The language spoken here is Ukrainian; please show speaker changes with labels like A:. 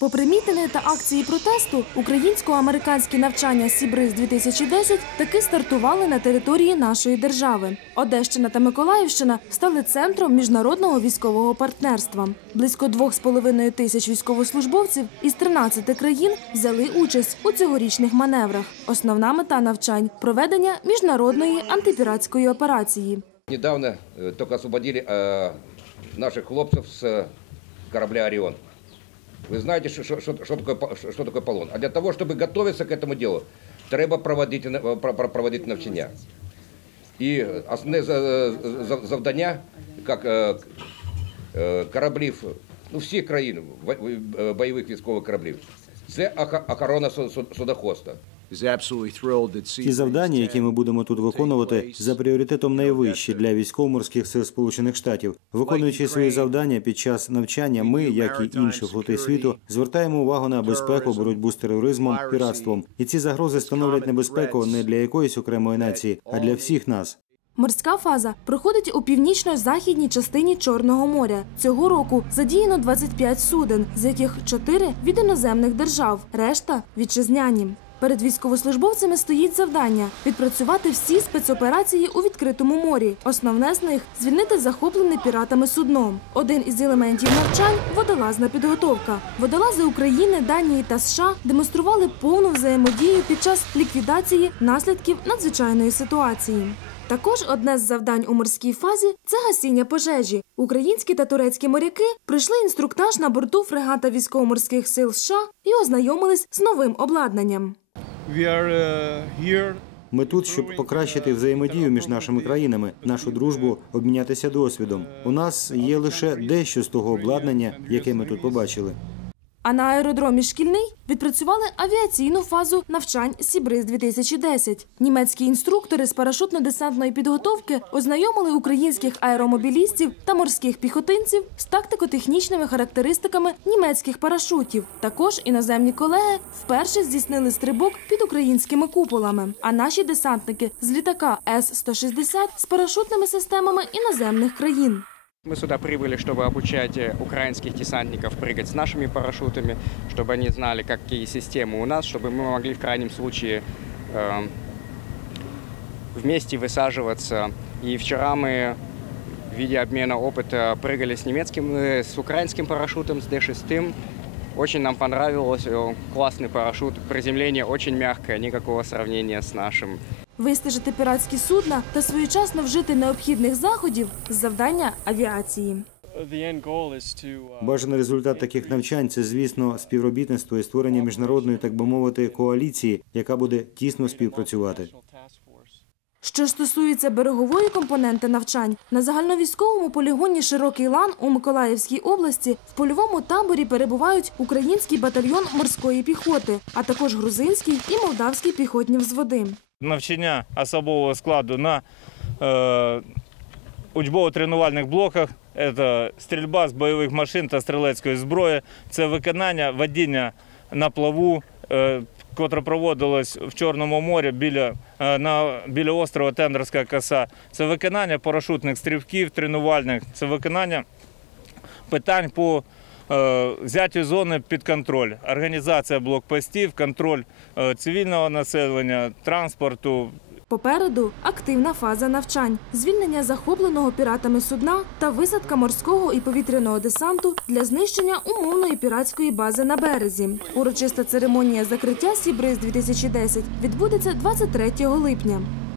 A: Попри мітинги та акції протесту, українсько-американські навчання Сібриз 2010 таки стартували на території нашої держави. Одещина та Миколаївщина стали центром міжнародного військового партнерства. Близько 2,5 тисяч військовослужбовців із 13 країн взяли участь у цьогорічних маневрах. Основна мета навчань проведення міжнародної антипіратської операції.
B: Недавно э, только освободили э, наших хлопцев с э, корабля «Орион». Вы знаете, что, что, что, такое, по- что, что такое полон? А для того, чтобы готовиться к этому делу, треба проводити, на- про- про- проводити навчання. І основне за- за- завдання, як е, е, кораблів, ну всіх країн, во- е, бойових військових кораблів, це оха- охорона су- су- судоходства.
C: Ті завдання, які ми будемо тут виконувати, за пріоритетом найвищі для військово-морських сил Сполучених Штатів. Виконуючи свої завдання під час навчання, ми, як і інші флоти світу, звертаємо увагу на безпеку, боротьбу з тероризмом, піратством. І ці загрози становлять небезпеку не для якоїсь окремої нації, а для всіх нас.
A: Морська фаза проходить у північно-західній частині Чорного моря. Цього року задіяно 25 суден, з яких 4 від іноземних держав, решта вітчизняні. Перед військовослужбовцями стоїть завдання відпрацювати всі спецоперації у відкритому морі. Основне з них звільнити захоплене піратами судно. Один із елементів навчань водолазна підготовка. Водолази України, Данії та США демонстрували повну взаємодію під час ліквідації наслідків надзвичайної ситуації. Також одне з завдань у морській фазі це гасіння пожежі. Українські та турецькі моряки пройшли інструктаж на борту фрегата військово-морських сил США і ознайомились з новим обладнанням.
D: Uh,
C: Ми тут, щоб покращити взаємодію між нашими країнами, нашу дружбу, обмінятися досвідом. У нас є лише дещо з того обладнання, яке ми тут побачили.
A: А на аеродромі шкільний відпрацювали авіаційну фазу навчань Сібриз 2010 Німецькі інструктори з парашутно-десантної підготовки ознайомили українських аеромобілістів та морських піхотинців з тактико-технічними характеристиками німецьких парашутів. Також іноземні колеги вперше здійснили стрибок під українськими куполами. А наші десантники з літака С-160 з парашутними системами іноземних країн.
E: Мы сюда прибыли, чтобы обучать э, украинских десантников прыгать с нашими парашютами, чтобы они знали, какие системы у нас, чтобы мы могли в крайнем случае э, вместе высаживаться. И вчера мы в виде обмена опыта прыгали с немецким, э, с украинским парашютом, с D6. Очень нам понравилось, э, классный парашют, приземление очень мягкое, никакого сравнения с нашим.
A: Вистежити піратські судна та своєчасно вжити необхідних заходів з завдання авіації.
C: Бажаний результат таких навчань це, звісно, співробітництво і створення міжнародної, так би мовити, коаліції, яка буде тісно співпрацювати.
A: Що ж стосується берегової компоненти навчань, на загальновійськовому полігоні Широкий лан у Миколаївській області в польовому таборі перебувають український батальйон морської піхоти, а також грузинський і молдавський піхотні взводи.
F: Навчання особового складу на е, учбово-тренувальних блоках. Це стрільба з бойових машин та стрілецької зброї, це виконання водіння на плаву, е, котре проводилось в Чорному морі біля, е, на, біля острова Тендерська коса. Це виконання парашутних стрибків тренувальних, це виконання питань по е, взяттю зони під контроль, організація блокпостів, контроль е, цивільного населення, транспорту,
A: Попереду активна фаза навчань, звільнення захопленого піратами судна та висадка морського і повітряного десанту для знищення умовної піратської бази на березі. Урочиста церемонія закриття Сібриз 2010 відбудеться 23 липня.